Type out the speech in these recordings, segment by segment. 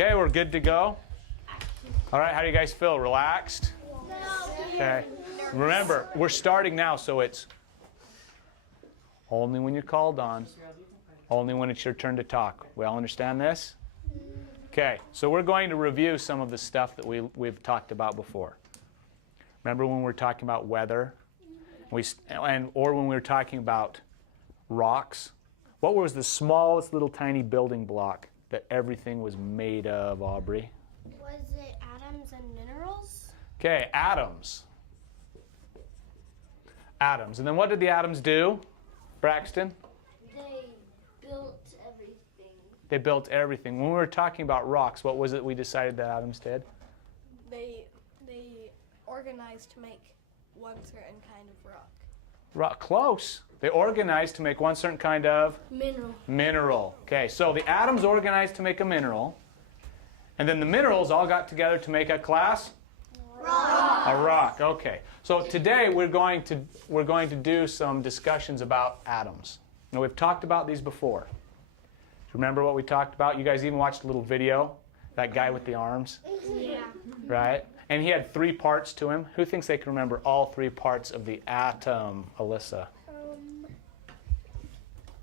Okay, we're good to go. All right, how do you guys feel? Relaxed? Okay. Remember, we're starting now, so it's only when you're called on, only when it's your turn to talk. We all understand this? Okay, so we're going to review some of the stuff that we've talked about before. Remember when we were talking about weather? Or when we were talking about rocks? What was the smallest little tiny building block that everything was made of, Aubrey? Was it atoms and minerals? Okay, atoms. Atoms. And then what did the atoms do, Braxton? They built everything. They built everything. When we were talking about rocks, what was it we decided that atoms did? They organized to make one certain kind of rock. Rock, close. They organized to make one certain kind of Mineral. mineral. Okay, so the atoms organized to make a mineral, and then the minerals all got together to make a class? Rock. A rock. Okay. So today we're going to do some discussions about atoms. Now we've talked about these before. Remember what we talked about? You guys even watched a little video, that guy with the arms, Yeah. right? And he had 3 parts to him. Who thinks they can remember all 3 parts of the atom, Alyssa?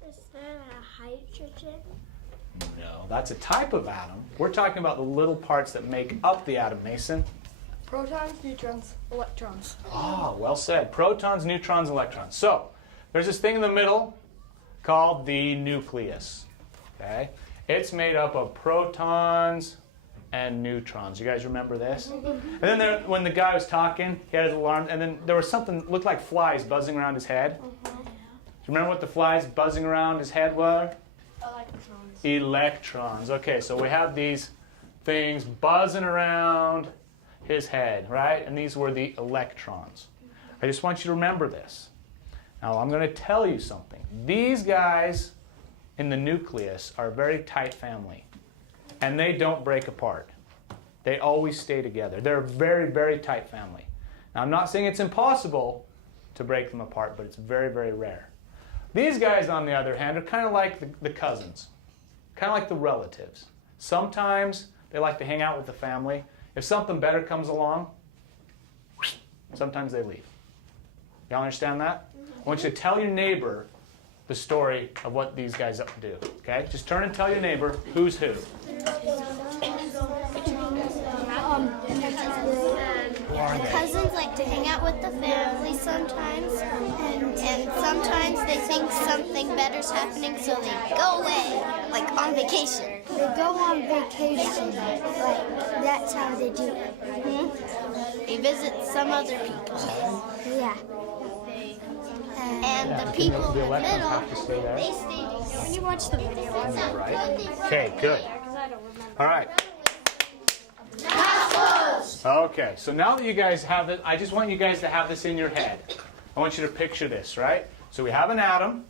Is that a hydrogen? No, that's a type of atom. We're talking about the little parts that make up the atom, Mason. Protons, neutrons, electrons. Ah, well said. Protons, neutrons, electrons. So, there's this thing in the middle called the nucleus. Okay? It's made up of protons and neutrons. You guys remember this? And then when the guy was talking, he had his alarm, and then there was something that looked like flies buzzing around his head. Do you remember what the flies buzzing around his head were? Electrons. Electrons. Okay, so we have these things buzzing around his head, right? And these were the electrons. I just want you to remember this. Now, I'm going to tell you something. These guys in the nucleus are a very tight family, and they don't break apart. They always stay together. They're a very, very tight family. Now, I'm not saying it's impossible to break them apart, but it's very, very rare. These guys, on the other hand, are kind of like the cousins, kind of like the relatives. Sometimes they like to hang out with the family. If something better comes along, sometimes they leave. Y'all understand that? I want you to tell your neighbor the story of what these guys do. Okay? Just turn and tell your neighbor who's who. Cousins like to hang out with the family sometimes, and sometimes they think something better's happening, so they go away, like on vacation. They go on vacation, like that's how they do it. They visit some other people. Yeah. And the people the in the electrons middle, have to stay there. they stay together. When you watch the video, Right? Okay, good. All right. Okay, so now that you guys have it, I just want you guys to have this in your head. I want you to picture this, right? So we have an atom.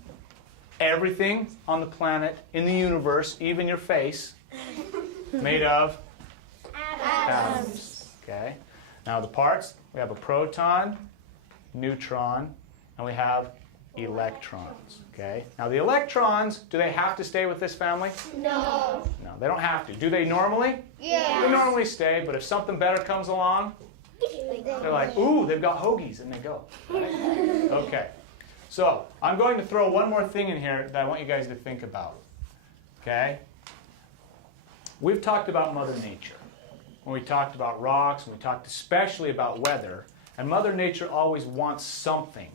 Everything on the planet, in the universe, even your face, made of atoms. Okay. Now the parts, we have a proton, neutron, and we have electrons. Okay. Now the electrons, do they have to stay with this family? No. No, they don't have to. Do they normally? Yeah. They normally stay, but if something better comes along, they're like, ooh, they've got hoagies, and they go. Right? Okay. So I'm going to throw one more thing in here that I want you guys to think about. Okay? We've talked about Mother Nature. When we talked about rocks, and we talked especially about weather, and Mother Nature always wants something.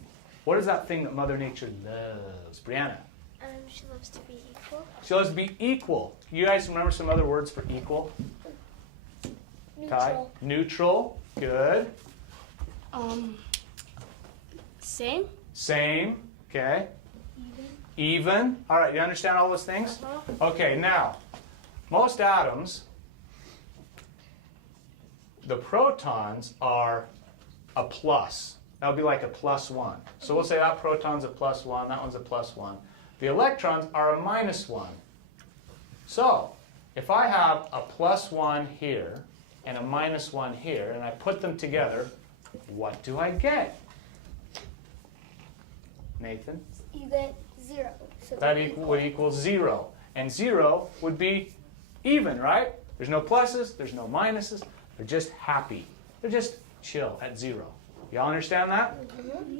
What is that thing that Mother Nature loves? Brianna? She loves to be equal. She loves to be equal. You guys remember some other words for equal? Ty? Neutral. Good. same. Same. Okay. Even. All right, you understand all those things? Okay, now, most atoms, the protons are a plus. That would be like a +1. So we'll say that proton's a +1, that one's a +1. The electrons are a -1. So, if I have a +1 here and a -1 here, and I put them together, what do I get? Nathan? You get 0. So That would equal 0. And 0 would be even, right? There's no pluses, there's no minuses. They're just happy. They're just chill at 0. Y'all understand that?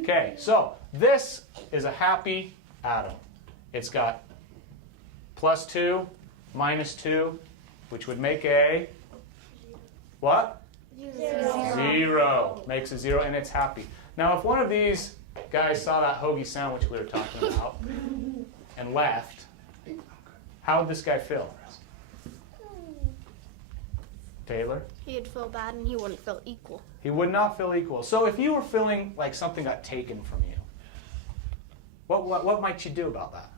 Okay, so this is a happy atom. It's got +2, -2, which would make a what? 0. Makes a 0, and it's happy. Now, if one of these guys saw that hoagie sandwich we were talking about and left, how would this guy feel? Taylor? He'd feel bad and he wouldn't feel equal. He would not feel equal. So if you were feeling like something got taken from you, what might you do about that?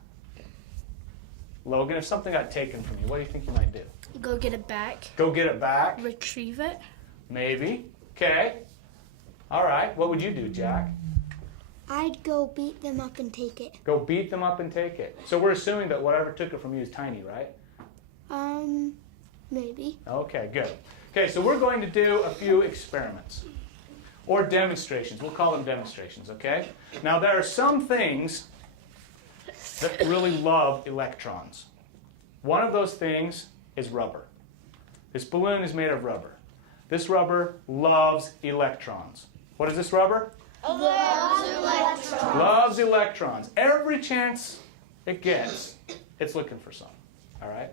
Logan, if something got taken from you, what do you think you might do? Go get it back. Go get it back? Retrieve it. Maybe. Okay. All right. What would you do, Jack? I'd go beat them up and take it. Go beat them up and take it. So we're assuming that whatever took it from you is tiny, right? Maybe. Okay, good. Okay, so we're going to do a few experiments. Or demonstrations. We'll call them demonstrations, okay? Now, there are some things that really love electrons. One of those things is rubber. This balloon is made of rubber. This rubber loves electrons. What is this rubber? Loves electrons. Loves electrons. Every chance it gets, it's looking for some. All right?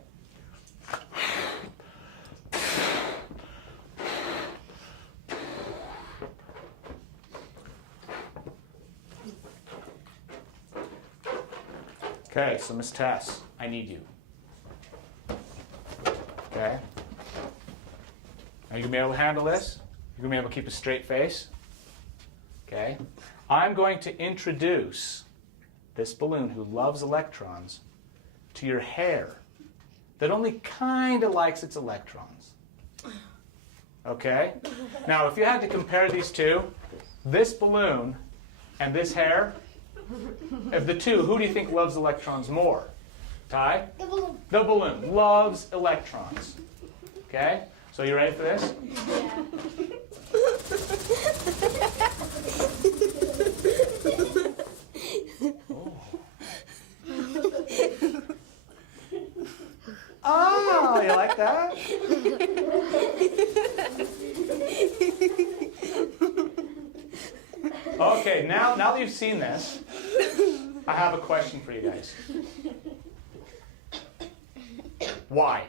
Okay, so Miss Tess, I need you. Okay? Are you going to be able to handle this? You're going to be able to keep a straight face? Okay? I'm going to introduce this balloon who loves electrons to your hair that only kind of likes its electrons. Okay? Now, if you had to compare these two, this balloon and this hair, of the two, who do you think loves electrons more? Ty? The balloon. The balloon loves electrons. Okay? So you ready for this? Oh, you like that? Okay, now that you've seen this, I have a question for you guys. Why?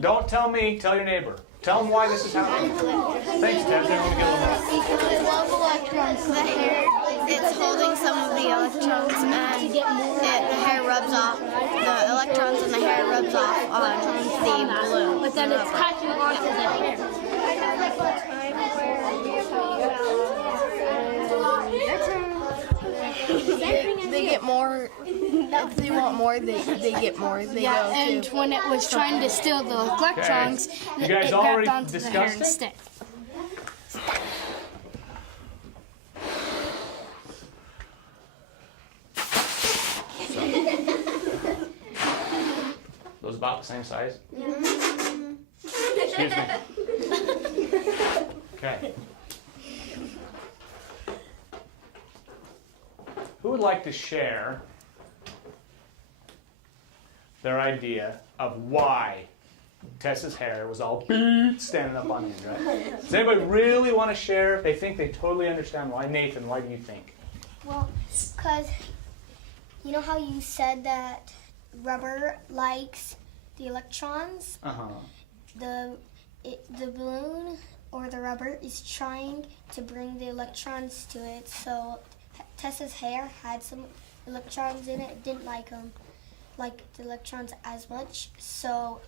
Don't tell me, tell your neighbor. Tell them why this is happening. Thanks, Ted. Everyone get a little more. Because they love electrons. The hair, it's holding some of the electrons, and the hair rubs off. The electrons in the hair rubs off on the balloon. But then it's catching onto the hair. They get more. If they want more, they get more. They Yeah, go and to. when it was trying to steal the electrons, You it guys grabbed already onto the hair discussed it? instead. Those about the same size? Excuse me. Okay. Who would like to share their idea of why Tessa's hair was all standing up on end, right? Does anybody really want to share if they think they totally understand why? Nathan, why do you think? Well, because you know how you said that rubber likes the electrons? Uh-huh. The balloon or the rubber is trying to bring the electrons to it. So Tessa's hair had some electrons in it. It didn't like the electrons as much, so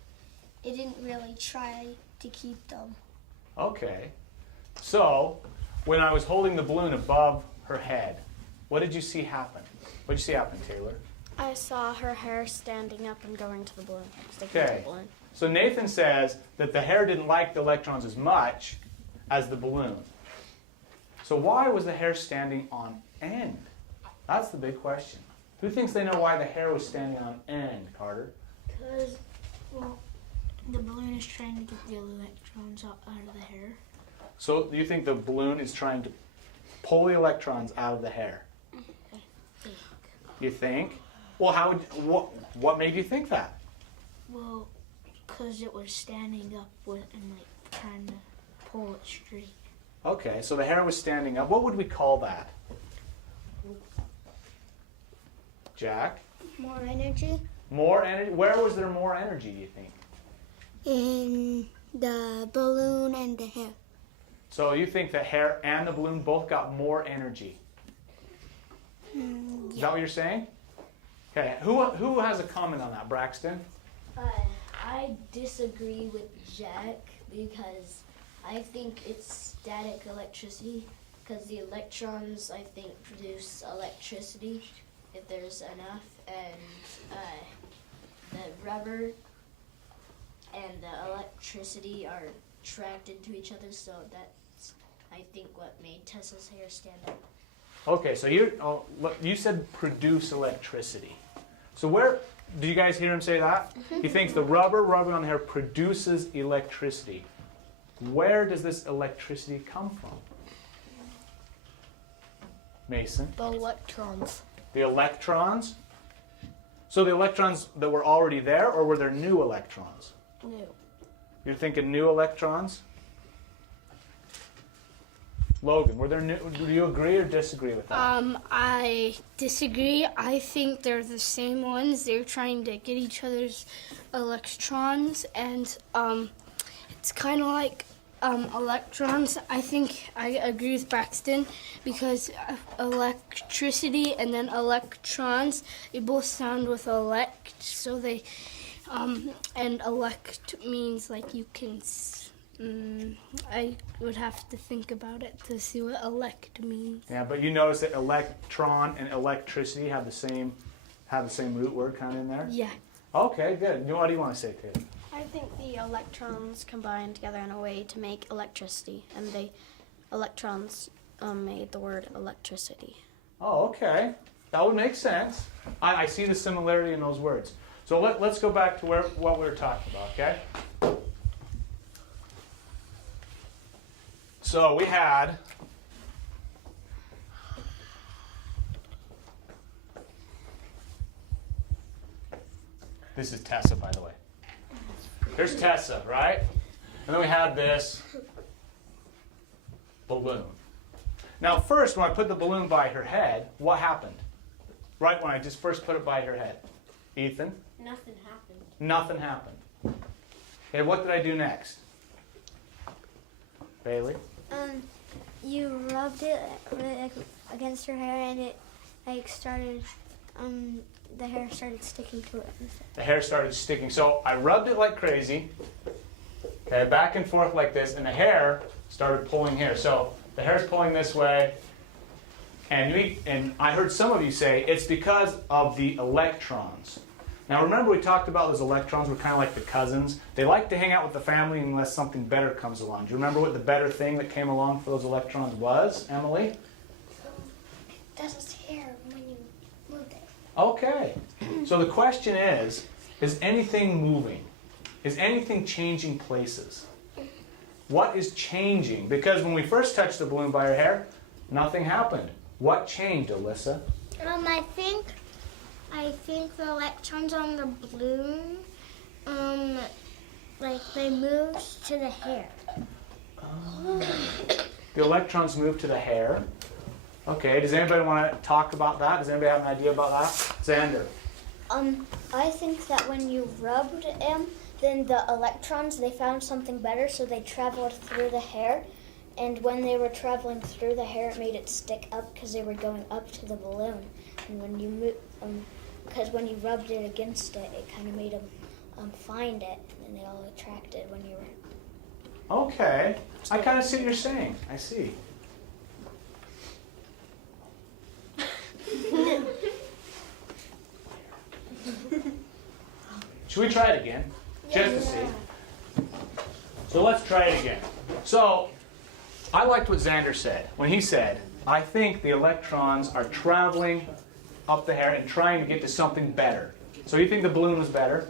it didn't really try to keep them. Okay. So, when I was holding the balloon above her head, what did you see happen? What did you see happen, Taylor? I saw her hair standing up and going to the balloon, sticking to Okay. the balloon. So Nathan says that the hair didn't like the electrons as much as the balloon. So why was the hair standing on end? That's the big question. Who thinks they know why the hair was standing on end, Carter? Because, well, the balloon is trying to get the electrons out of the hair. So do you think the balloon is trying to pull the electrons out of the hair? You think? Well, what made you think that? Well, Because it was standing up and like trying to pull it straight. Okay, so the hair was standing up. What would we call that? Jack? More energy More energy? Where was there more energy, do you think? in the balloon and the hair. So you think the hair and the balloon both got more energy? Is that what you're saying? Okay, who has a comment on that? Braxton? I disagree with Jack because I think it's static electricity because the electrons, I think, produce electricity if there's enough, and the rubber and the electricity are attracted to each other, so that's, I think, what made Tessa's hair stand up. Okay, so you said produce electricity. So where, do you guys hear him say that? He thinks the rubber rubbing on the hair produces electricity. Where does this electricity come from? Mason? The electrons. The electrons? So the electrons that were already there, or were there new electrons? New. You're thinking new electrons? Logan, were there new, do you agree or disagree with that? I disagree. I think they're the same ones. They're trying to get each other's electrons, and it's kind of like electrons. I think I agree with Braxton because electricity and then electrons, they both sound with elect, so they and elect means like you can. I would have to think about it to see what elect means. Yeah, but you notice that electron and electricity have the same root word kind of in there? Yeah. Okay, good. What do you want to say, Taylor? I think the electrons combined together in a way to make electricity, and the electrons made the word electricity. Oh, okay. That would make sense. I see the similarity in those words. So let's go back to what we were talking about, okay? So we had this is Tessa, by the way. Here's Tessa, right? And then we had this balloon. Now first, when I put the balloon by her head, what happened? Right when I just first put it by her head. Ethan? Nothing happened. Nothing happened. Okay, what did I do next? Bailey? You rubbed it against her hair, and it started. The hair started sticking to it. The hair started sticking. So I rubbed it like crazy. Okay, back and forth like this, and the hair started pulling here. So the hair's pulling this way, and I heard some of you say it's because of the electrons. Now remember we talked about those electrons were kind of like the cousins. They like to hang out with the family unless something better comes along. Do you remember what the better thing that came along for those electrons was, Emily? That's hair when you move it. Okay. So the question is anything moving? Is anything changing places? What is changing? Because when we first touched the balloon by her hair, nothing happened. What changed, Alyssa? I think the electrons on the balloon, they moved to the hair. The electrons moved to the hair. Okay, does anybody want to talk about that? Does anybody have an idea about that? Xander. I think that when you rubbed them, then the electrons, they found something better, so they traveled through the hair. And when they were traveling through the hair, it made it stick up because they were going up to the balloon. And when you because when you rubbed it against it, it kind of made them find it, and they all attracted when you were. Okay. I kind of see what you're saying. I see. Should we try it again? Just to see. So let's try it again. So I liked what Xander said when he said, I think the electrons are traveling up the hair and trying to get to something better. So you think the balloon was better?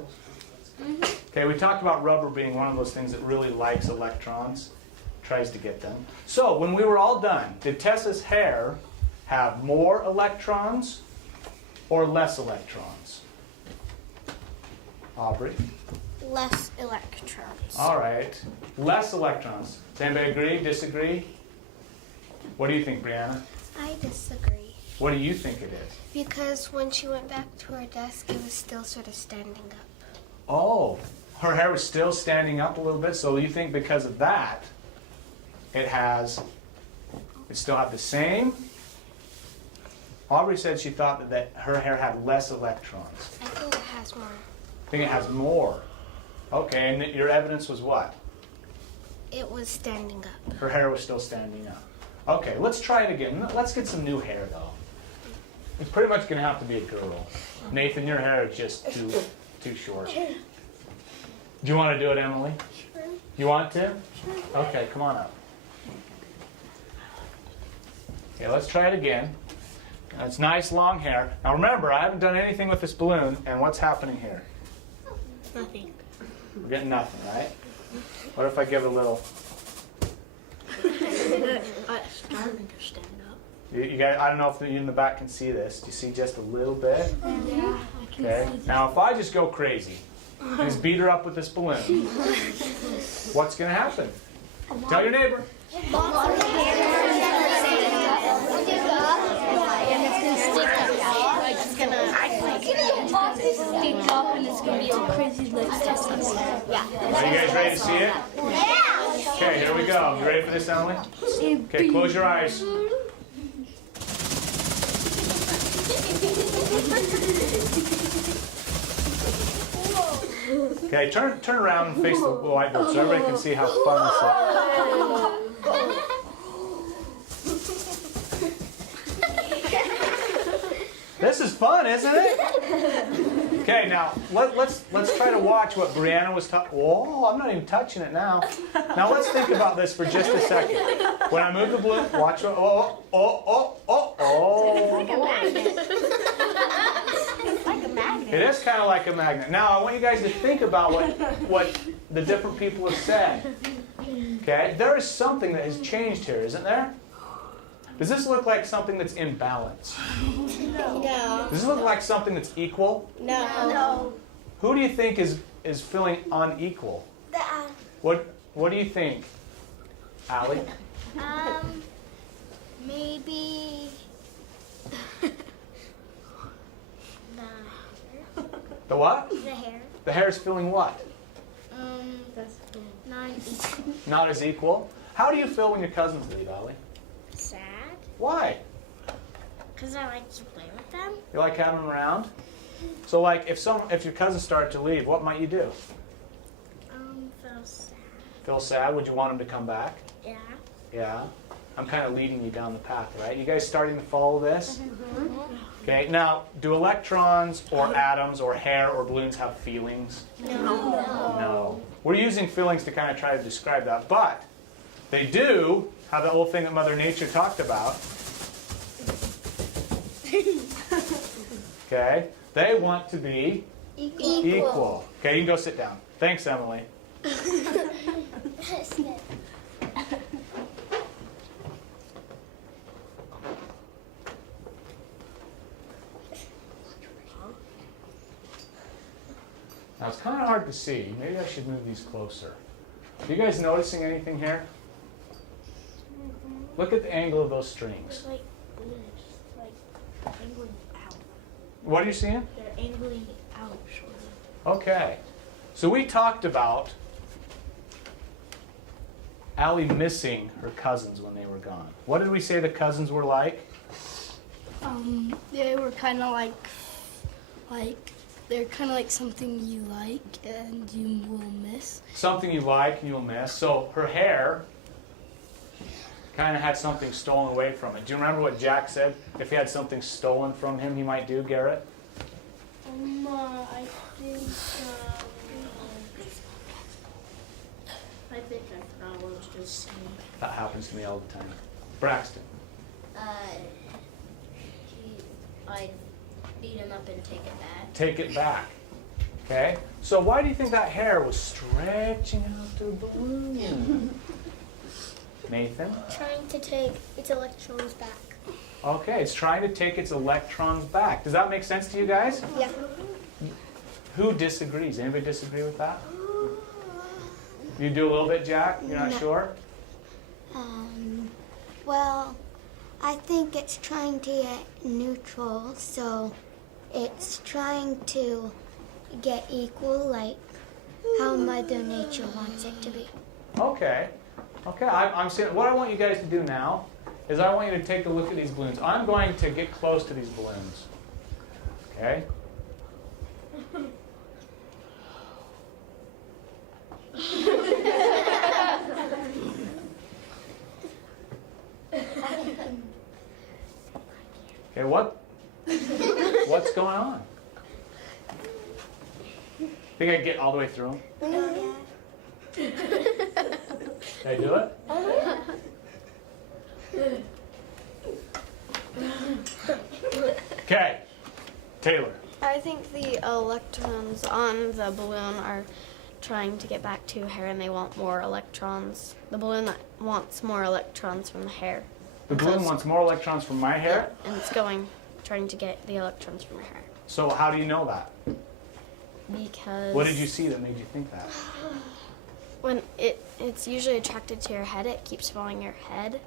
Okay, we talked about rubber being one of those things that really likes electrons, tries to get them. So when we were all done, did Tessa's hair have more electrons or less electrons? Aubrey? Less electrons. All right. Less electrons. Does anybody agree? Disagree? What do you think, Brianna? I disagree. What do you think it is? Because when she went back to her desk, it was still sort of standing up. Oh, her hair was still standing up a little bit, so you think because of that, it still had the same? Aubrey said she thought that her hair had less electrons. I think it has more. I think it has more. Okay, and your evidence was what? It was standing up. Her hair was still standing up. Okay, let's try it again. Let's get some new hair, though. It's pretty much going to have to be a girl. Nathan, your hair is just too short. Do you want to do it, Emily? Sure. You want to? Sure. Okay, come on up. Okay, let's try it again. It's nice long hair. Now remember, I haven't done anything with this balloon, and what's happening here? Nothing. We're getting nothing, right? What if I give it a little... It's starting to stand up. You guys, I don't know if you in the back can see this. Do you see just a little bit? Yeah. Okay. Now, if I just go crazy, and just beat her up with this balloon, what's going to happen? Tell your neighbor. Stick up and it's gonna be all crazy like testing. Are you guys ready to see it? Yeah. Okay, here we go. You ready for this, Emily? Okay, close your eyes. Okay, turn around and face the whiteboard so everybody can see how fun this is. This is fun, isn't it? Okay, now let's try to watch what Brianna was talking. Whoa, I'm not even touching it now. Now let's think about this for just a second. When I move the balloon, watch what. Oh. It's like a magnet. It's like a magnet. It is kind of like a magnet. Now I want you guys to think about what the different people have said. Okay, there is something that has changed here, isn't there? Does this look like something that's in balance? No. Does this look like something that's equal? No. Who do you think is feeling unequal? What do you think, Allie? Maybe The what? the hair. The hair's feeling what? Nice. Not as equal. How do you feel when your cousins leave, Allie? Sad. Why? Because I like to play with them. You like having them around? So, like, if your cousins start to leave, what might you do? Feel sad. Feel sad? Would you want them to come back? Yeah. Yeah. I'm kind of leading you down the path, right? You guys starting to follow this? Okay, now, do electrons or atoms or hair or balloons have feelings? No. We're using feelings to kind of try to describe that, but they do have the old thing that Mother Nature talked about. Okay? They want to be equal. Okay, you can go sit down. Thanks, Emily. Now it's kind of hard to see. Maybe I should move these closer. Are you guys noticing anything here? Look at the angle of those strings. Like angling out. What are you seeing? They're angling out, sort of. Okay. So we talked about Allie missing her cousins when they were gone. What did we say the cousins were like? They were kind of like they're kind of like something you like and you will miss. Something you like and you'll miss. So her hair kind of had something stolen away from it. Do you remember what Jack said? If he had something stolen from him, he might do, Garrett? I think I forgot what I was just saying. That happens to me all the time. Braxton. I'd beat him up and take it back. Take it back. Okay? So why do you think that hair was stretching out to a balloon? Nathan? Trying to take its electrons back. Okay, it's trying to take its electrons back. Does that make sense to you guys? Yeah. Who disagrees? Anybody disagree with that? You do a little bit, Jack? You're not sure? Well, I think it's trying to get neutral, so it's trying to get equal, like how Mother Nature wants it to be. Okay. Okay, I'm saying, what I want you guys to do now is I want you to take a look at these balloons. I'm going to get close to these balloons. Okay? Okay, what's going on? Think I can get all the way through them? Did I do it? Okay, Taylor. I think the electrons on the balloon are trying to get back to hair and they want more electrons. The balloon wants more electrons from the hair. The balloon wants more electrons from my hair? And it's trying to get the electrons from hair. So how do you know that? Because What did you see that made you think that? when it's usually attracted to your head, it keeps following your head,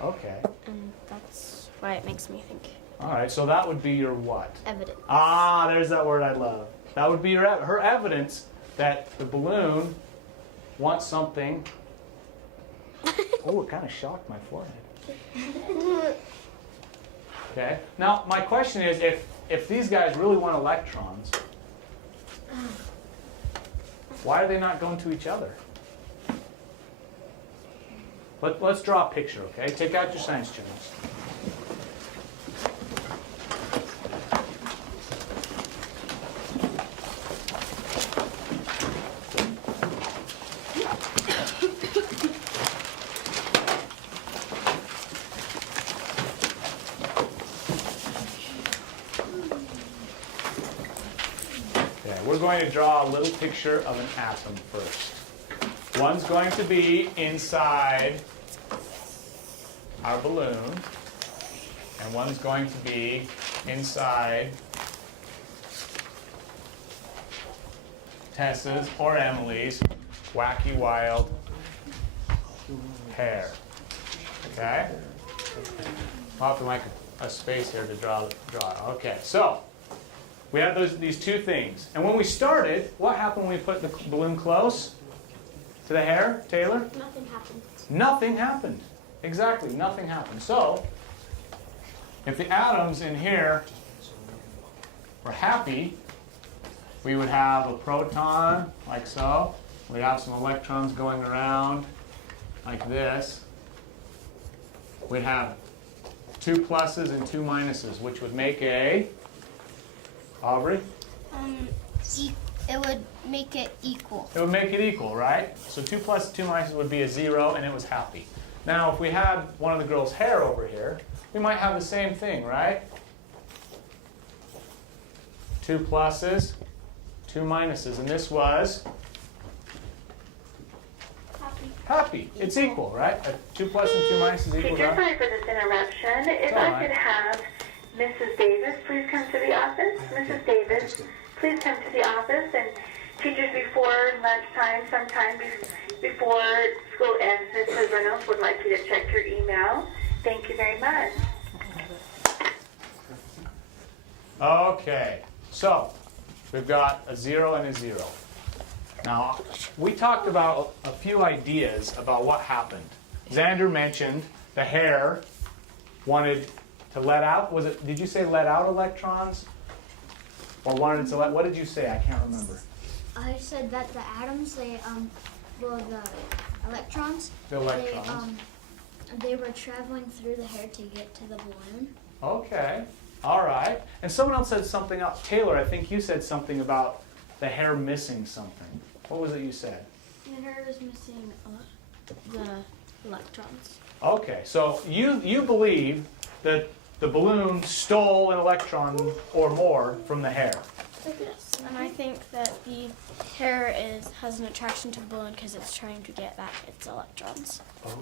Okay. and that's why it makes me think All right, so that would be your what? evidence. Ah, there's that word I love. That would be her evidence that the balloon wants something. Oh, it kind of shocked my forehead. Okay. Now, my question is, if these guys really want electrons, why are they not going to each other? Let's draw a picture, okay? Take out your science journals. We're going to draw a little picture of an atom first. One's going to be inside our balloon, and one's going to be inside Tessa's or Emily's wacky wild hair. Okay? I'll have to make a space here to draw. Okay, so we have these two things. And when we started, what happened when we put the balloon close to the hair, Taylor? Nothing happened. Nothing happened. Exactly, nothing happened. So, if the atoms in here were happy, we would have a proton, like so. We'd have some electrons going around, like this. We'd have 2 pluses and 2 minuses, which would make a... Aubrey? It would make it equal. It would make it equal, right? So 2 plus 2 minuses would be a 0, and it was happy. Now, if we had one of the girls' hair over here, we might have the same thing, right? 2 pluses, 2 minuses, and this was happy. It's equal, right? 2 plus and 2 minuses equals Teacher, sorry for this interruption. If I could have Mrs. Davis please come to the office. Mrs. Davis, please come to the office. And teachers, before lunchtime, sometime before school ends, Mrs. Reynolds would like you to check your email. Thank you very much. Okay, so we've got a 0 and a 0. Now, we talked about a few ideas about what happened. Xander mentioned the hair wanted to let out, did you say let out electrons? Or wanted to what did you say? I can't remember. I said that the atoms, the electrons, The electrons. they were traveling through the hair to get to the balloon. Okay, all right. And someone else said something else. Taylor, I think you said something about the hair missing something. What was it you said? The hair is missing the electrons. Okay, so you believe that the balloon stole an electron or more from the hair. Yes, and I think that the hair has an attraction to the balloon because it's trying to get back its electrons. Oh.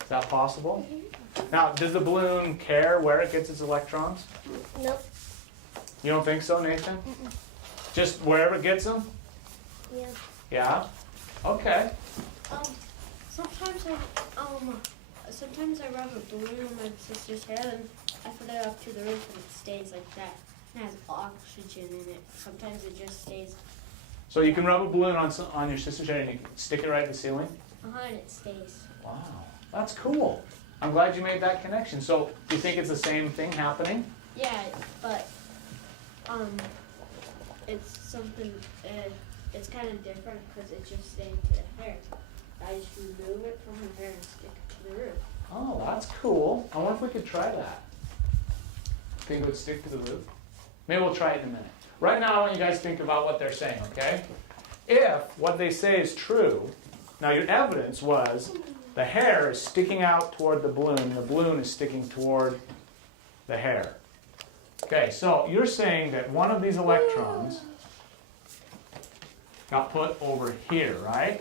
Is that possible? Now, does the balloon care where it gets its electrons? Nope. You don't think so, Nathan? Just wherever it gets them? Yeah. Yeah? Okay. Sometimes I rub a balloon on my sister's head and I put it up to the roof and it stays like that. It has oxygen in it. Sometimes it just stays So you can rub a balloon on your sister's head and you can stick it right in the ceiling? behind, it stays. Wow, that's cool. I'm glad you made that connection. So do you think it's the same thing happening? Yeah, but it's something, it's kind of different because it's just staying to the hair. I just remove it from her hair and stick it to the roof. Oh, that's cool. I wonder if we could try that. Think it would stick to the roof? Maybe we'll try it in a minute. Right now, I want you guys to think about what they're saying, okay? If what they say is true, now your evidence was the hair is sticking out toward the balloon, and the balloon is sticking toward the hair. Okay, so you're saying that one of these electrons got put over here, right?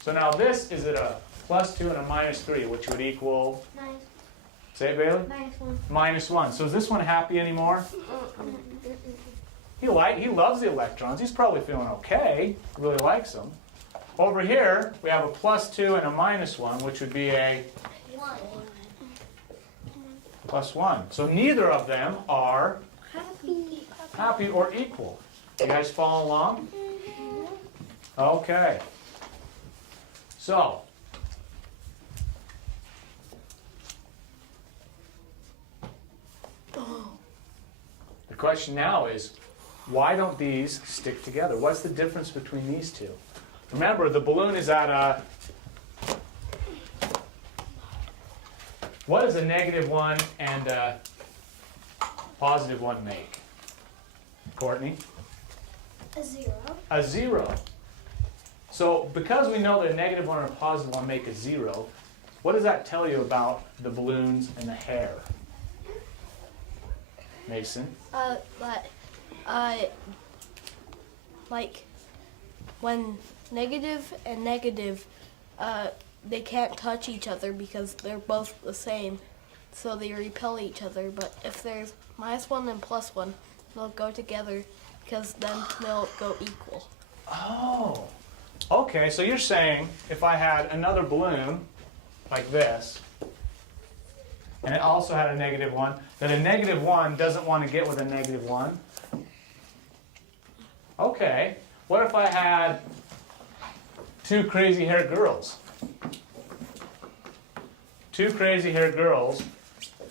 So now this is at a +2 and a -3, which would equal, say it, Bailey? -1. -1. So is this one happy anymore? He loves the electrons. He's probably feeling okay. He really likes them. Over here, we have a +2 and a -1, which would be a +1. So neither of them are happy or equal. You guys follow along? Okay. So, the question now is, why don't these stick together? What's the difference between these two? Remember, the balloon is at a... What does a -1 and a +1 make? Courtney? A 0. A 0. So because we know that a -1 and a +1 make a 0, what does that tell you about the balloons and the hair? Mason? Like when negative and negative, they can't touch each other because they're both the same, so they repel each other. But if there's -1 and +1, they'll go together because then they'll go equal. Oh. Okay, so you're saying if I had another balloon like this, and it also had a -1, that a -1 doesn't want to get with a -1? Okay. What if I had two crazy-haired girls? Two crazy-haired girls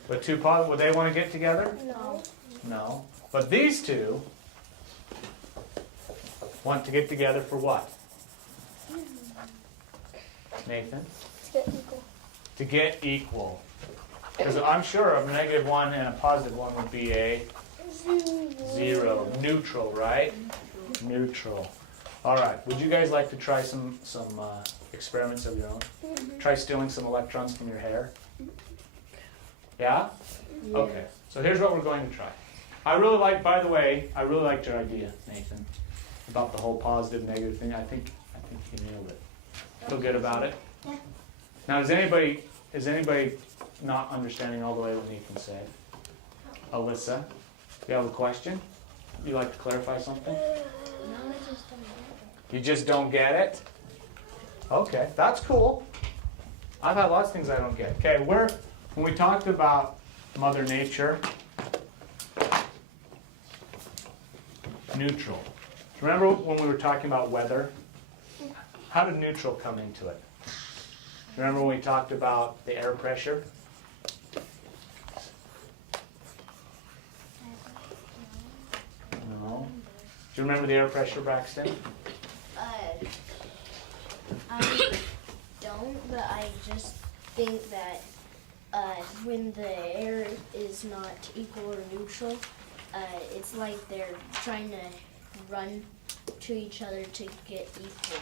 with two positive, would they want to get together? No. No. But these two want to get together for what? Nathan? To get equal. To get equal. Because I'm sure a -1 and a +1 would be a 0. Neutral, right? Neutral. All right. Would you guys like to try some experiments of your own? Try stealing some electrons from your hair? Yeah? Okay. So here's what we're going to try. I really liked your idea, Nathan, about the whole positive negative thing. I think you nailed it. Feel good about it? Yeah. Now, is anybody not understanding all the way what Nathan said? Alyssa, you have a question? You like to clarify something? No, I just don't get it. You just don't get it? Okay, that's cool. I've had lots of things I don't get. Okay, when we talked about Mother Nature, neutral. Remember when we were talking about weather? How did neutral come into it? Remember when we talked about the air pressure? No. Do you remember the air pressure, Braxton? I don't, but I just think that when the air is not equal or neutral, it's like they're trying to run to each other to get equal.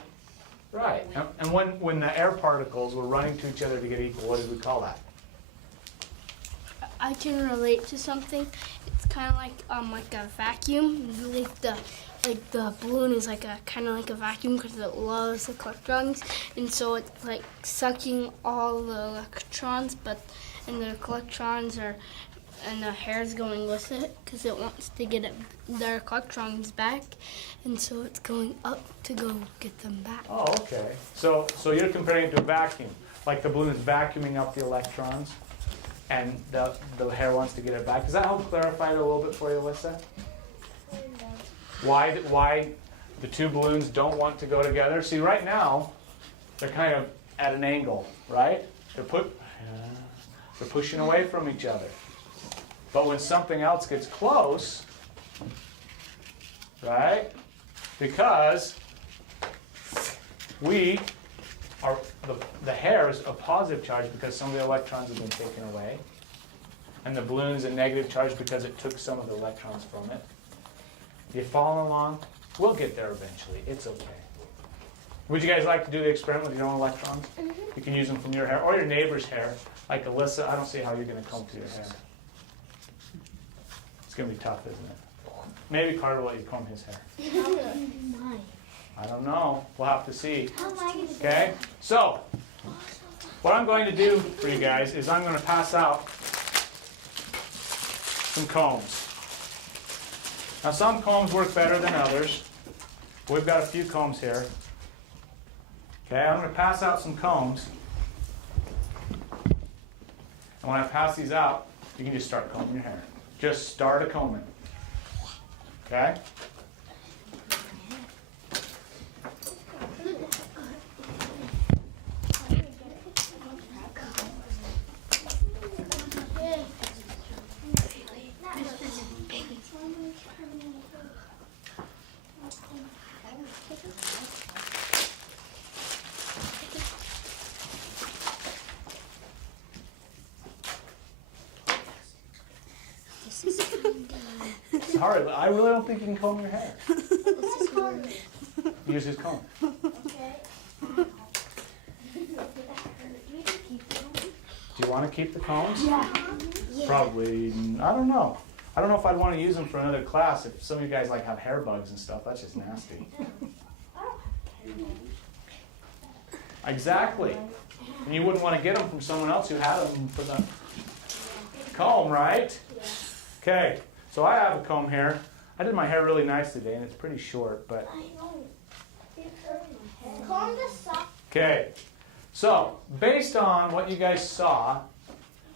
Right. And when the air particles were running to each other to get equal, what did we call that? I can relate to something. It's kind of like a vacuum. The balloon is kind of like a vacuum because it loves the electrons, and so it's like sucking all the electrons. And the electrons are and the hair's going with it because it wants to get their electrons back, and so it's going up to go get them back. Oh, okay. So you're comparing it to a vacuum, like the balloon is vacuuming up the electrons, and the hair wants to get it back. Does that help clarify it a little bit for you, Alyssa? Why the two balloons don't want to go together? See, right now, they're kind of at an angle, right? They're pushing away from each other. But when something else gets close, right? Because the hair is a positive charge because some of the electrons have been taken away. And the balloon is a negative charge because it took some of the electrons from it. You following along? We'll get there eventually. It's okay. Would you guys like to do the experiment with your own electrons? You can use them from your hair or your neighbor's hair. Like Alyssa, I don't see how you're going to comb through your hair. It's going to be tough, isn't it? Maybe Carter will let you comb his hair. I don't know. We'll have to see. Okay? So, what I'm going to do for you guys is I'm going to pass out some combs. Now, some combs work better than others. We've got a few combs here. Okay, I'm going to pass out some combs. And when I pass these out, you can just start combing your hair. Just start a combing. Okay? It's hard. I really don't think you can comb your hair. Use his comb. Do you want to keep the combs? Yeah. Probably. I don't know. I don't know if I'd want to use them for another class. If some of you guys like have hair bugs and stuff, that's just nasty. Exactly. And you wouldn't want to get them from someone else who had them for the comb, right? Okay. So I have a comb here. I did my hair really nice today, and it's pretty short, but. Okay. So, based on what you guys saw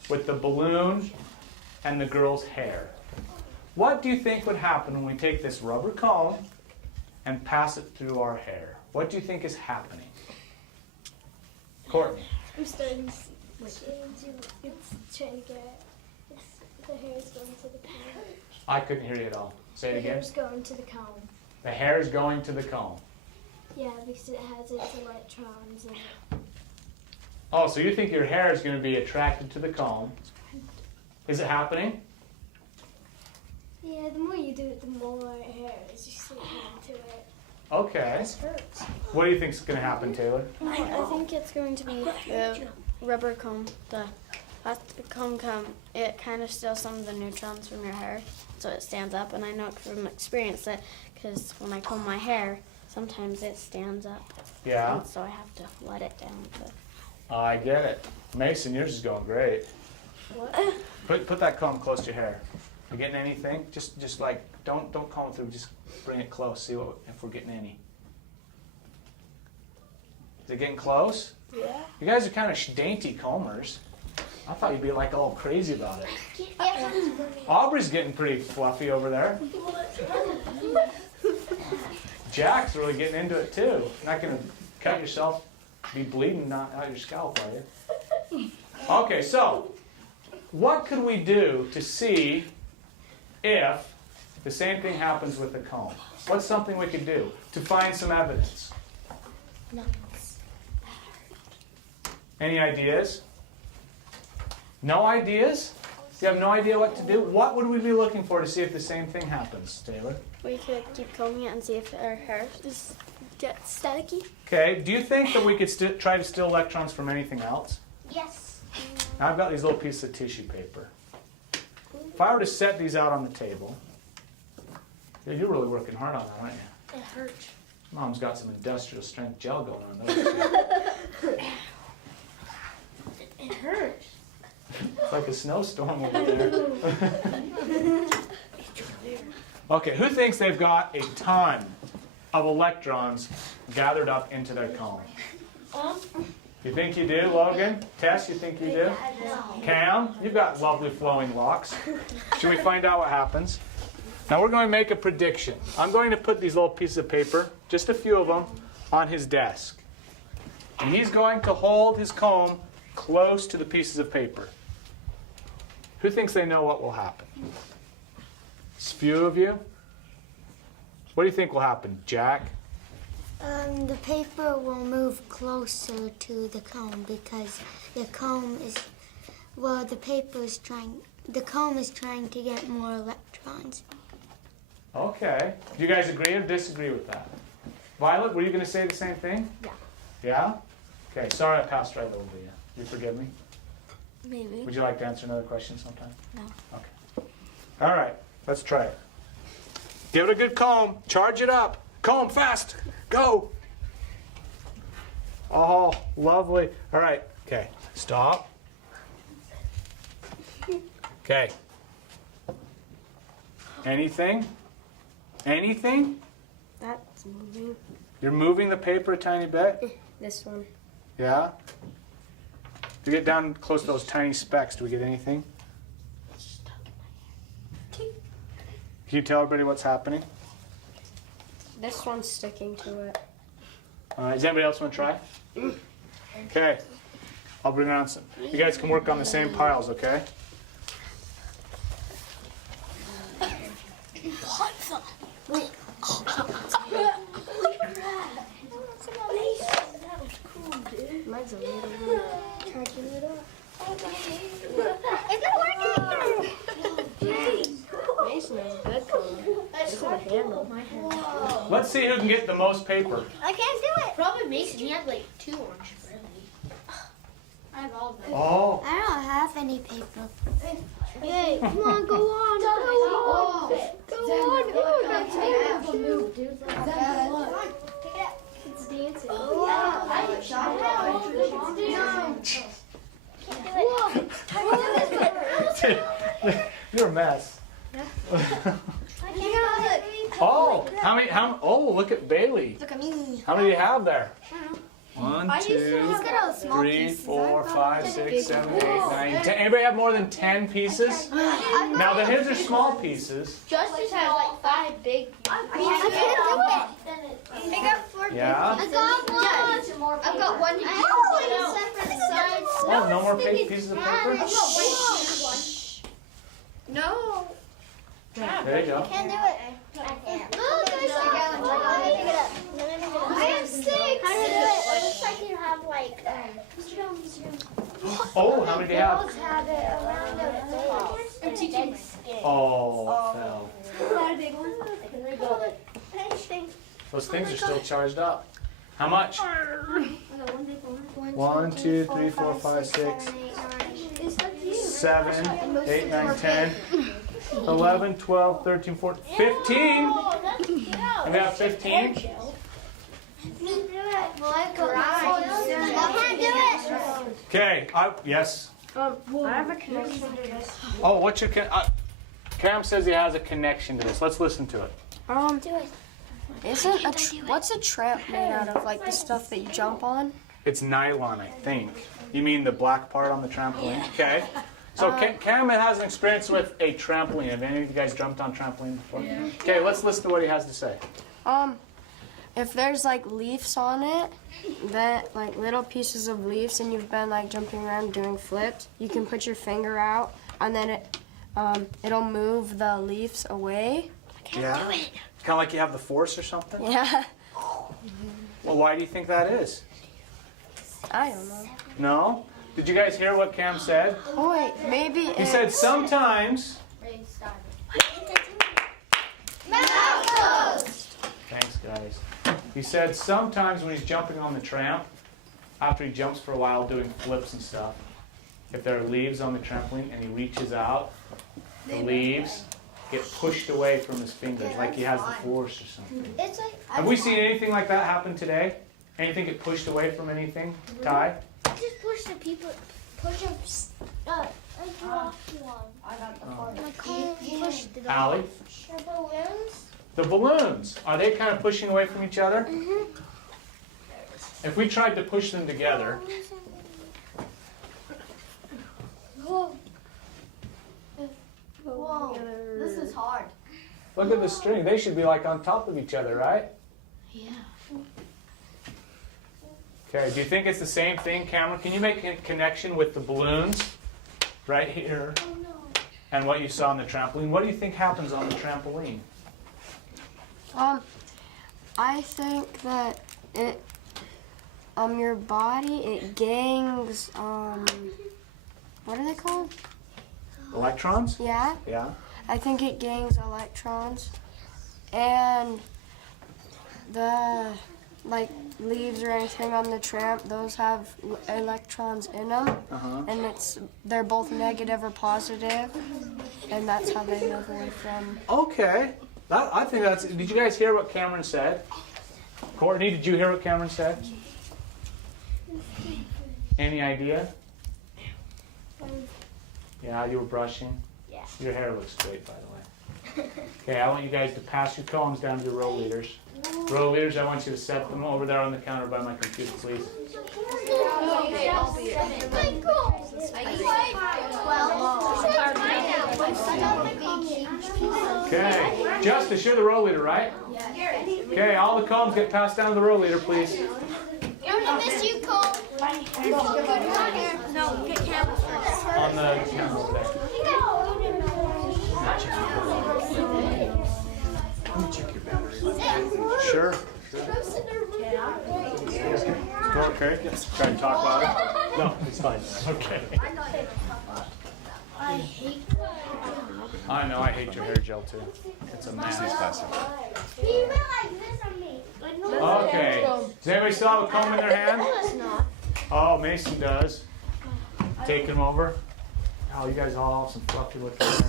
with the balloon and the girl's hair, what do you think would happen when we take this rubber cone and pass it through our hair? What do you think is happening? Courtney. I'm starting to see. It's trying to get. The hair's going to the comb. I couldn't hear you at all. Say it The again. hair's going to the comb. The hair is going to the comb. Yeah, because it has its electrons in it. Oh, so you think your hair is going to be attracted to the comb. Is it happening? Yeah, the more you do it, the more hair is just sticking into it. Okay. This hurts. What do you think is going to happen, Taylor? I think it's going to be the rubber comb. After the comb it kind of steals some of the neutrons from your hair, so it stands up. And I know from experience that because when I comb my hair, sometimes it stands up. Yeah. And so I have to let it down. I get it. Mason, yours is going great. What? Put that comb close to your hair. You getting anything? Just like don't comb through. Just bring it close. See if we're getting any. Is it getting close? Yeah. You guys are kind of dainty combers. I thought you'd be like all crazy about it. Aubrey's getting pretty fluffy over there. Jack's really getting into it too. You're not going to cut yourself, be bleeding out your scalp, are you? Okay, so what could we do to see if the same thing happens with the comb? What's something we could do to find some evidence? Any ideas? No ideas? You have no idea what to do? What would we be looking for to see if the same thing happens, Taylor? We could keep combing it and see if our hair gets staticky. Okay, do you think that we could try to steal electrons from anything else? Yes. Now I've got these little pieces of tissue paper. If I were to set these out on the table, you're really working hard on that, aren't you? It hurts. Mom's got some industrial strength gel going on there. It hurts. It's like a snowstorm over there. Okay, who thinks they've got a ton of electrons gathered up into their cone? You think you do, Logan? Tess, you think you do? Cam, you've got lovely flowing locks. Should we find out what happens? Now we're going to make a prediction. I'm going to put these little pieces of paper, just a few of them, on his desk. And he's going to hold his comb close to the pieces of paper. Who thinks they know what will happen? It's a few of you. What do you think will happen, Jack? The paper will move closer to the comb because the comb is, the comb is trying to get more electrons. Okay. Do you guys agree or disagree with that? Violet, were you going to say the same thing? Yeah. Yeah? Okay, sorry I passed right over you. You forgive me? Maybe. Would you like to answer another question sometime? No. Okay. All right, let's try it. Give it a good comb. Charge it up. Comb fast. Go. Oh, lovely. All right. Okay. Stop. Okay. Anything? Anything? That's moving. You're moving the paper a tiny bit? This one. Yeah? To get down close to those tiny specks, do we get anything? Can you tell everybody what's happening? This one's sticking to it. Does anybody else want to try? Okay. I'll bring around some. You guys can work on the same piles, okay? What the? Wait. Mine's a little bit. Charging it up. Is it working? Mason has a good color. This is a handle. Let's see who can get the most paper. I can't do it. Probably Mason. He had like 2 oranges, really. I have all of them. Oh. I don't have any paper. Yay. Come on, go on. Go on. Go on. It's dancing. You're a mess. Oh, oh, look at Bailey. Look at me. How many do you have there? 1, Look 2, at all the small 3, pieces. 4, 5, 6, 7, 8, 9, 10. Anybody have more than 10 pieces? Now the his are small pieces. Justice has like 5 big. I can't do it. I got 4 Yeah? I got one. I've got one. Separate sides. Oh, no more pieces of paper? No. There you go. Can't do it. Oh, there's I have 6. How do you do it? It looks like you have like. Oh, how many do you have? Dogs have it around their face. Oh, it fell. Anything. Those things are still charged up. How much? 1, 2, 3, 4, 5, 6, 7, 8, 9, 10, 11, 12, 13, 14, 15. And we have 15. Okay. Yes. I have a connection to this. Oh, what's your Cam says he has a connection to this. Let's listen to it. What's a tramp made out of? Like the stuff that you jump on? It's nylon, I think. You mean the black part on the trampoline? Okay. So Cam has an experience with a trampoline. Have any of you guys jumped on trampoline before? Yeah. Okay, let's listen to what he has to say. If there's like leaves on it, that like little pieces of leaves, and you've been like jumping around doing flips, you can put your finger out, and then it'll move the leaves away. Yeah. Kind of like you have the force or something? Yeah. Well, why do you think that is? I don't know. No? Did you guys hear what Cam said? Oh wait, maybe He said sometimes. Thanks, guys. He said sometimes when he's jumping on the tramp, after he jumps for a while doing flips and stuff, if there are leaves on the trampoline and he reaches out, the leaves get pushed away from his fingers, like he has the force or something. It's like. Have we seen anything like that happen today? Anything get pushed away from anything? Ty? I just push the people, push I dropped one. I got the part. My car pushed it Allie? The balloons? The balloons, are they kind of pushing away from each other? If we tried to push them together, Whoa, this is hard. look at the string. They should be like on top of each other, right? Yeah. Okay, do you think it's the same thing, Cameron? Can you make a connection with the balloons right here and what you saw on the trampoline? What do you think happens on the trampoline? I think that it, your body, it gangs, what are they called? Electrons? Yeah, Yeah. I think it gangs electrons. And the, like, leaves or anything on the tramp, those have electrons in them. Uh-huh. And they're both negative or positive, and that's how they move away from. Okay. I think that's... Did you guys hear what Cameron said? Courtney, did you hear what Cameron said? Any idea? Yeah, you were brushing? Yeah. Your hair looks great, by the way. Okay, I want you guys to pass your combs down to the row leaders. Row leaders, I want you to set them over there on the counter by my computer, please. Okay, I'll be Okay, Justice, you're the row leader, right? Okay, all the combs get passed down to the row leader, please. I'm gonna miss you, Cole. No, get camera first. On the counter over there. Let me check your battery. Sure. Okay. Try and talk about it. No, it's fine. Okay. I hate I know, I hate your hair gel too. It's a mess. He realized this on me. Okay. Does anybody still have a comb in their hand? Oh, Mason does. Take him over. Oh, you guys all have some fluffy looking hair.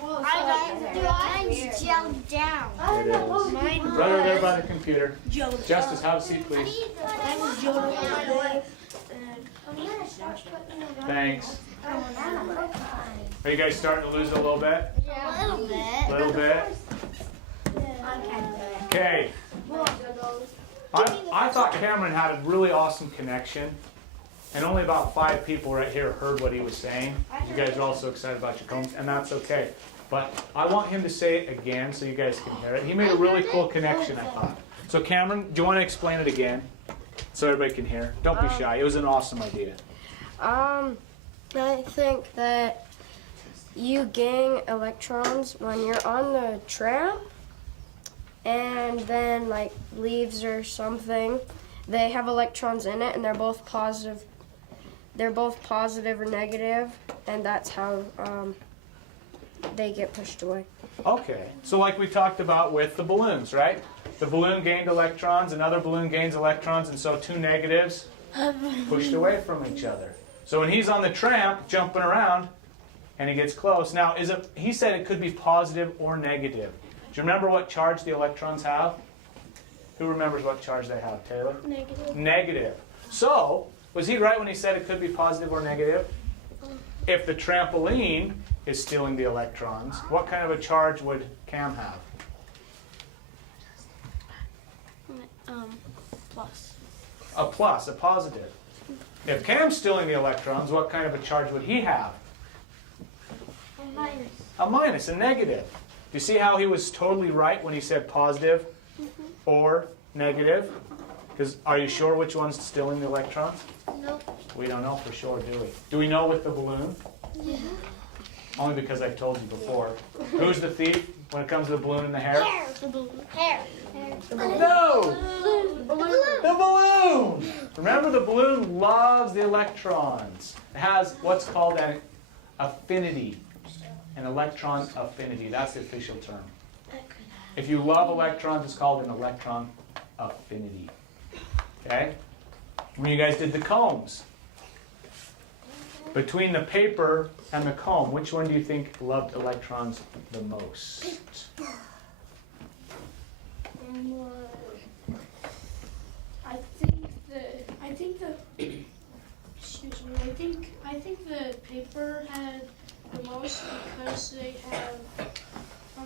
Mine's gelled down. It is. Right over there by the computer. Justice, have a seat, please. Thanks. Are you guys starting to lose it a little bit? A little bit. A little bit? Okay. I thought Cameron had a really awesome connection, and only about 5 people right here heard what he was saying. You guys are all so excited about your combs, and that's okay. But I want him to say it again so you guys can hear it. He made a really cool connection, I thought. So Cameron, do you want to explain it again so everybody can hear? Don't be shy. It was an awesome idea. I think that you gang electrons when you're on the tramp, and then like leaves or something, they have electrons in it, and they're both positive. They're both positive or negative, and that's how they get pushed away. Okay, so like we talked about with the balloons, right? The balloon gained electrons, another balloon gains electrons, and so 2 negatives pushed away from each other. So when he's on the tramp, jumping around, and he gets close, now he said it could be positive or negative. Do you remember what charge the electrons have? Who remembers what charge they have, Taylor? Negative. Negative. So, was he right when he said it could be positive or negative? If the trampoline is stealing the electrons, what kind of a charge would Cam have? Plus. A plus, a positive. If Cam's stealing the electrons, what kind of a charge would he have? A minus. A minus, a negative. Do you see how he was totally right when he said positive or negative? Because are you sure which one's stealing the electrons? Nope. We don't know for sure, do we? Do we know with the balloon? Yeah. Only because I've told you before. Who's the thief when it comes to the balloon and the hair? The balloon. Hair. No! The balloon. The balloon! Remember, the balloon loves the electrons. It has what's called an affinity. An electron affinity. That's the official term. If you love electrons, it's called an electron affinity. Okay? When you guys did the combs, between the paper and the comb, which one do you think loved electrons the most? I think the paper paper had the most because they have,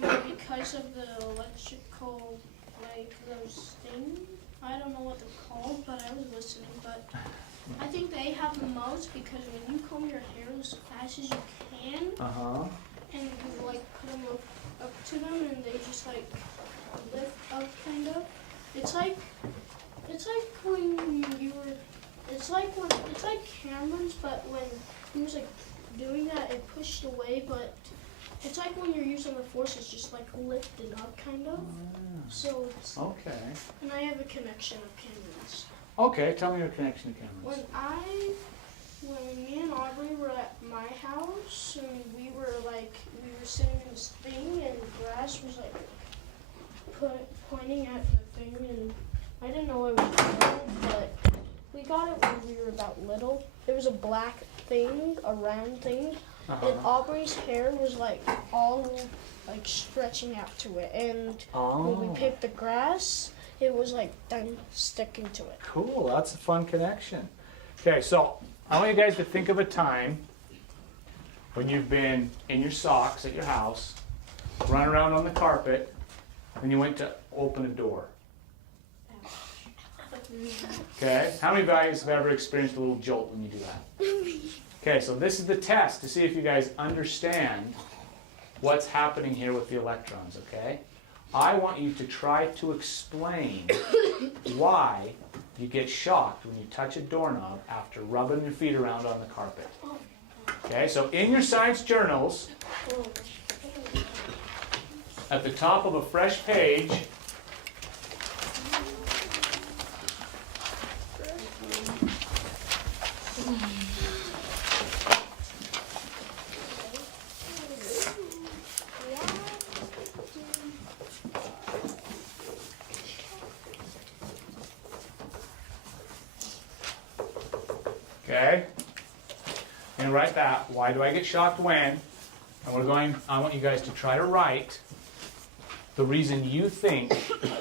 because of the electrical, like those things. I don't know what they're called, but I was listening. But I think they have the most because when you comb your hair as fast as you can, and you like put them up to them, and they just like lift up, kind of. It's like when you were. It's like Cameron's, but when he was like doing that, it pushed away. But it's like when you're using the force, it's just like lifted up, kind of. So. Okay. And I have a connection of Cameron's. Okay, tell me your connection to Cameron's. When me and Aubrey were at my house, and we were sitting in this thing, and grass was like pointing at the thing, and I didn't know it was little, but we got it when we were about little. There was a black thing, a round thing, and Aubrey's hair was like all like stretching out to it, and when we picked the grass, it was like then sticking to it. Cool, that's a fun connection. Okay, so I want you guys to think of a time when you've been in your socks at your house, run around on the carpet, and you went to open a door. Okay, how many of you guys have ever experienced a little jolt when you do that? Okay, so this is the test to see if you guys understand what's happening here with the electrons, okay? I want you to try to explain why you get shocked when you touch a doorknob after rubbing your feet around on the carpet. Okay, so in your science journals, at the top of a fresh page, okay, and write that. Why do I get shocked when? And I want you guys to try to write the reason you think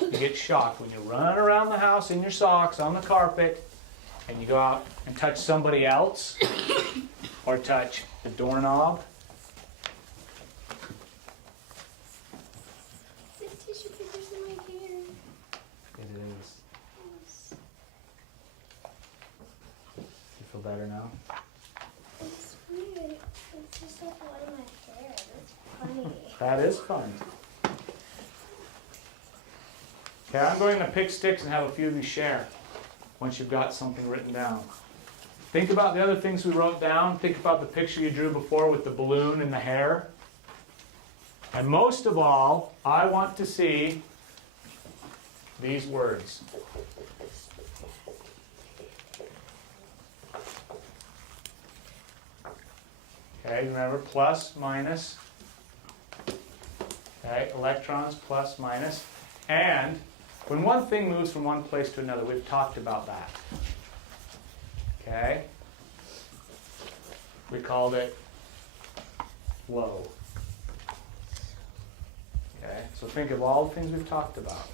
you get shocked when you're running around the house in your socks on the carpet and you go out and touch somebody else or touch the doorknob. There's tissue papers in my hair. It is. You feel better now? It's weird. It's just like a lot of my hair. That's funny. That is fun. Okay, I'm going to pick sticks and have a few of you share once you've got something written down. Think about the other things we wrote down. Think about the picture you drew before with the balloon and the hair. And most of all, I want to see these words. Okay, remember plus, minus. Okay, electrons, plus, minus. And when one thing moves from one place to another, we've talked about that. Okay? We called it flow. Okay, so think of all the things we've talked about.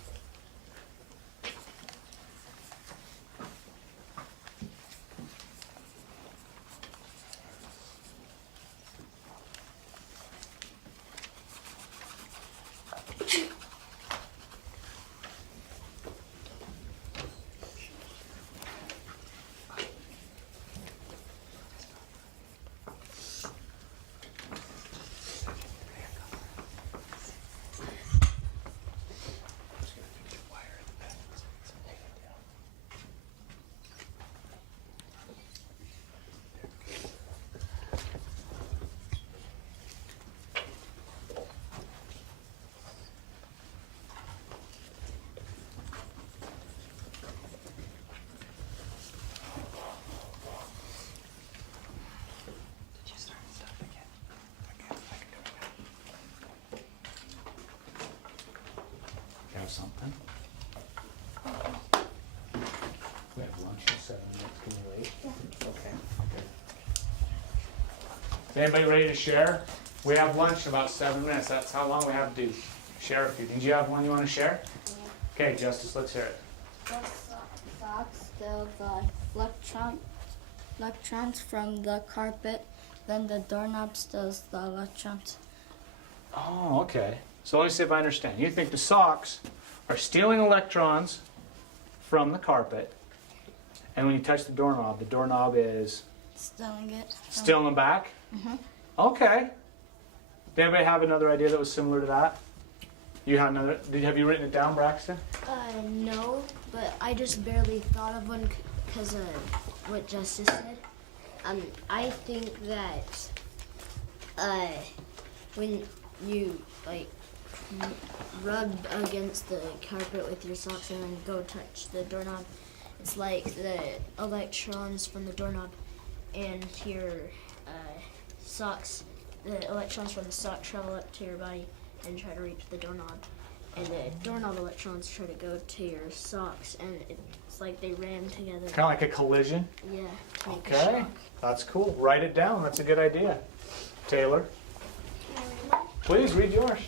Something. We have lunch in 7 minutes. Can you wait? Yeah. Okay. Is anybody ready to share? We have lunch in about 7 minutes. That's how long we have to share a few. Did you have one you want to share? Yeah. Okay, Justice, let's hear it. The socks steal the electrons from the carpet, then the doorknob steals the electrons. Oh, okay. So let me see if I understand. You think the socks are stealing electrons from the carpet, and when you touch the doorknob is Stealing it. stealing them back? Mhm. Okay. Did anybody have another idea that was similar to that? You had another? Have you written it down, Braxton? No, but I just barely thought of one because of what Justice said. I think that when you like rub against the carpet with your socks and then go touch the doorknob, it's like the electrons from the doorknob and your socks, the electrons from the sock travel up to your body and try to reach the doorknob. And the doorknob electrons try to go to your socks, and it's like they ram together. Kind of like a collision? Yeah, to make a Okay. shock. That's cool. Write it down. That's a good idea. Taylor? Please read yours.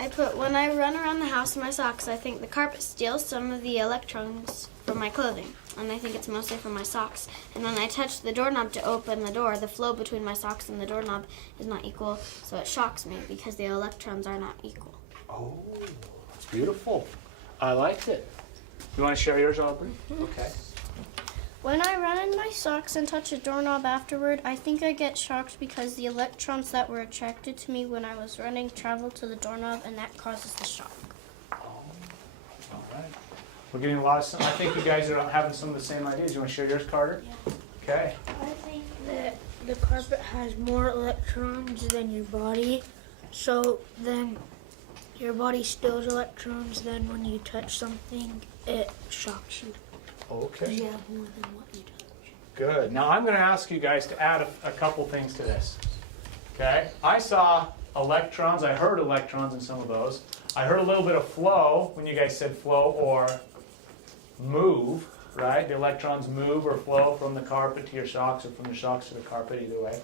I put, when I run around the house in my socks, I think the carpet steals some of the electrons from my clothing. And I think it's mostly from my socks. And when I touch the doorknob to open the door, the flow between my socks and the doorknob is not equal. So it shocks me because the electrons are not equal. Oh, that's beautiful. I liked it. You want to share yours, Aubrey? Okay. When I run in my socks and touch a doorknob afterward, I think I get shocked because the electrons that were attracted to me when I was running travel to the doorknob, and that causes the shock. All right. We're getting a lot of, I think you guys are having some of the same ideas. You want to share yours, Carter? Yeah. Okay. I think that the carpet has more electrons than your body, so then your body steals electrons, then when you touch something, it shocks you. Okay. You have more than what you touch. Good. Now I'm going to ask you guys to add a couple things to this. Okay? I saw electrons. I heard electrons in some of those. I heard a little bit of flow when you guys said flow or move, right? The electrons move or flow from the carpet to your socks or from the socks to the carpet, either way.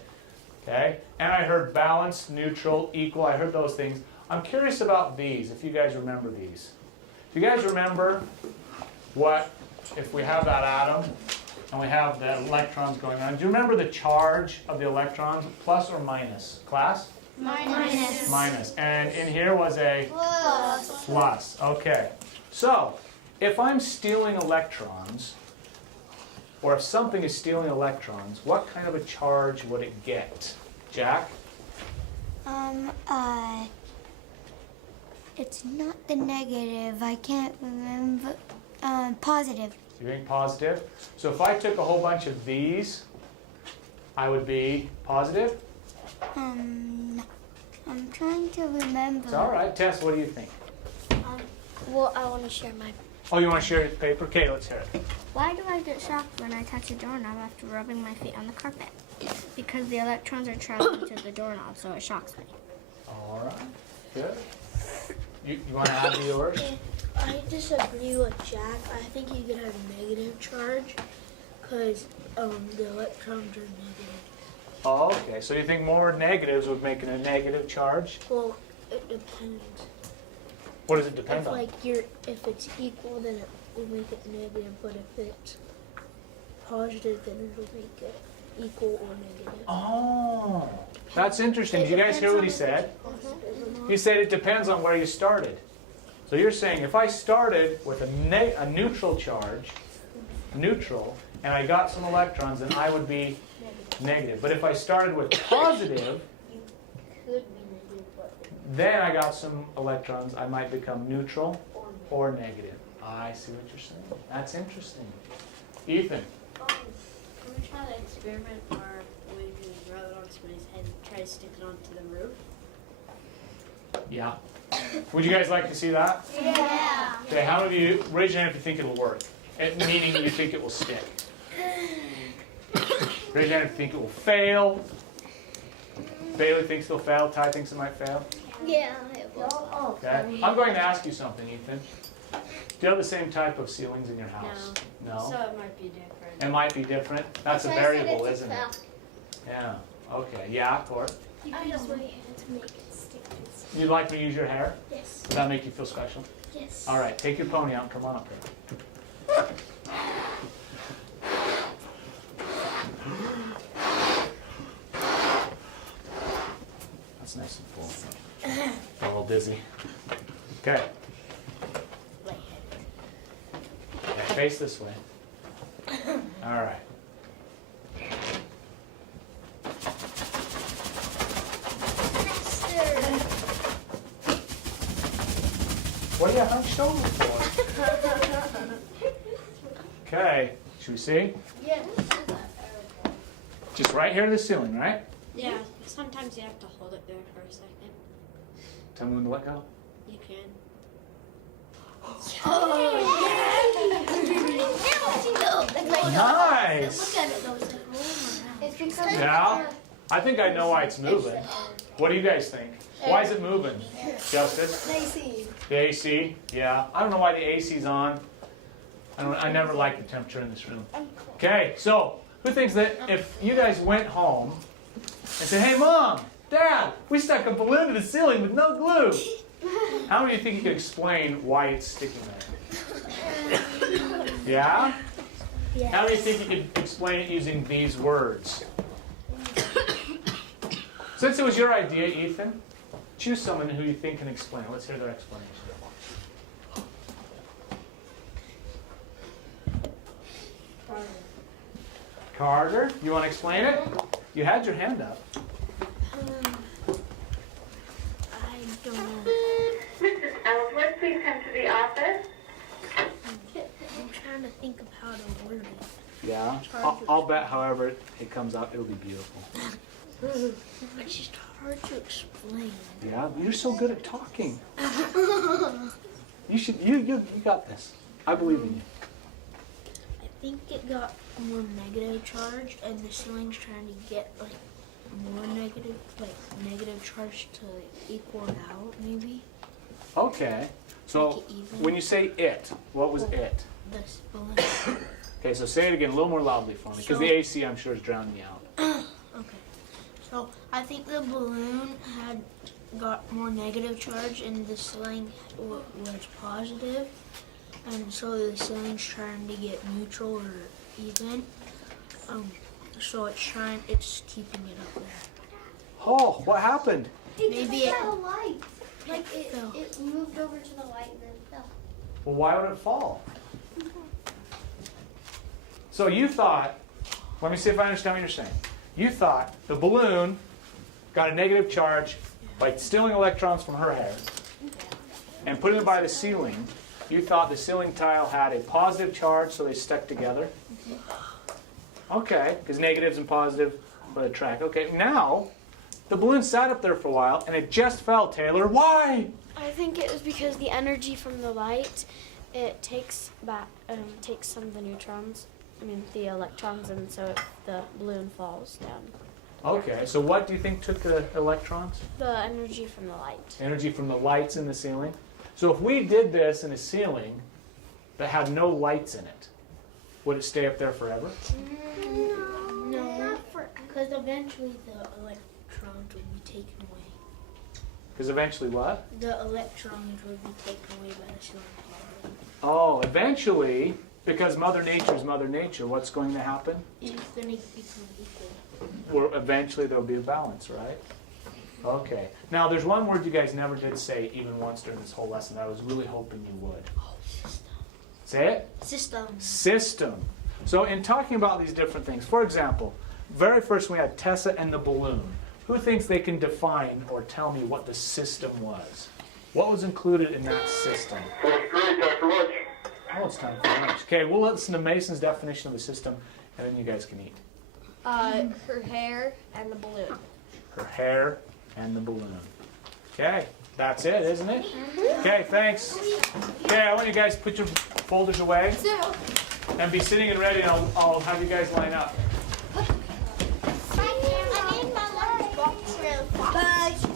Okay? And I heard balance, neutral, equal. I heard those things. I'm curious about these, if you guys remember these. Do you guys remember what, if we have that atom and we have the electrons going on, do you remember the charge of the electrons, plus or minus? Class? Minus. Minus. And in here was a plus. Okay. So, if I'm stealing electrons, or if something is stealing electrons, what kind of a charge would it get? Jack? It's not the negative. I can't remember. Positive. You think positive? So if I took a whole bunch of these, I would be positive? No. I'm trying to remember. It's all right. Tess, what do you think? Well, I want to share mine. Oh, you want to share your paper? Okay, let's hear it. Why do I get shocked when I touch a doorknob after rubbing my feet on the carpet? Because the electrons are traveling to the doorknob, so it shocks me. All right. Good. You want to add to yours? I disagree with Jack. I think you could have a negative charge because the electrons are negative. Oh, okay. So you think more negatives would make it a negative charge? Well, it depends. What does it depend on? If it's equal, then it will make it negative. But if it's positive, then it will make it equal or negative. Oh, that's interesting. Did you guys hear what he said? He said it depends on where you started. So you're saying if I started with a neutral charge, neutral, and I got some electrons, then I would be negative. But if I started with positive, then I got some electrons, I might become neutral or negative. I see what you're saying. That's interesting. Ethan. Can we try the experiment where we rub it on somebody's head and try to stick it onto the roof? Yeah. Would you guys like to see that? Yeah. Okay, how many of you, raise your hand if you think it'll work? Meaning you think it will stick. Raise your hand if you think it will fail. Bailey thinks it'll fail. Ty thinks it might fail. Yeah, it will. Okay. I'm going to ask you something, Ethan. Do you have the same type of ceilings in your house? No. So it might be different. It might be different. That's a variable, isn't it? Yeah. Okay. Yeah, Court. You can use my hand to make it stick. You'd like me to use your hair? Yes. Does that make you feel special? Yes. All right. Take your pony out and come on up here. It's nice and full. A little dizzy. Okay. Okay, face this way. All right. What are you hunched over for? Okay, should we see? Yeah. Just right here to the ceiling, right? Yeah. Sometimes you have to hold it there for a second. Tell me when to let go. You can. Nice! Look at it though. It's like rolling around. It's because Yeah? I think I know why it's moving. What do you guys think? Why is it moving? Justice? AC. The AC? Yeah. I don't know why the AC's on. I never liked the temperature in this room. Okay, so who thinks that if you guys went home and said, hey Mom, Dad, we stuck a balloon to the ceiling with no glue. How many of you think you could explain why it's sticking there? Yeah? How many think you could explain it using these words? Since it was your idea, Ethan, choose someone who you think can explain it. Let's hear their explanation. Carter, you want to explain it? You had your hand up. I don't know. Mrs. Ellsworth, please come to the office. I'm trying to think of how to word it. Yeah. I'll bet, however it comes out, it'll be beautiful. It's just hard to explain. Yeah, you're so good at talking. You got this. I believe in you. I think it got more negative charge, and the ceiling's trying to get like more negative charge to equal it out, maybe. Okay. So Make it even. when you say it, what was it? This balloon. Okay, so say it again a little more loudly for me, because the AC I'm sure is drowning you out. Okay. So I think the balloon had got more negative charge, and the ceiling was positive, and so the ceiling's trying to get neutral or even. So it's keeping it up there. Oh, what happened? Maybe it. light. Like it, fell. it moved over to the light and then fell. Well, why would it fall? So you thought, let me see if I understand what you're saying. You thought the balloon got a negative charge by stealing electrons from her hair and putting it by the ceiling. You thought the ceiling tile had a positive charge, so they stuck together. Okay, because negatives and positive would attract. Okay, now the balloon sat up there for a while and it just fell, Taylor. Why? I think it was because the energy from the light, it takes some of the neutrons, the electrons, and so the balloon falls down. Okay, so what do you think took the electrons? The energy from the light. Energy from the lights in the ceiling. So if we did this in a ceiling that had no lights in it, would it stay up there forever? No, because eventually the electrons would be taken away. Because eventually what? The electrons would be taken away by the ceiling. Oh, eventually, because Mother Nature is Mother Nature, what's going to happen? It's going to become equal. Well, eventually there'll be a balance, right? Okay. Now, there's one word you guys never did say even once during this whole lesson that I was really hoping you would. Oh, system. Say it? System. System. So in talking about these different things, for example, very first we had Tessa and the balloon. Who thinks they can define or tell me what the system was? What was included in that system? Fourth grade, time for lunch. Oh, it's time for lunch. Okay, we'll listen to Mason's definition of the system, and then you guys can eat. Her hair and the balloon. Her hair and the balloon. Okay, that's it, isn't it? Okay, thanks. Okay, I want you guys to put your folders away and be sitting and ready, and I'll have you guys line up. I need my lunch box real fast.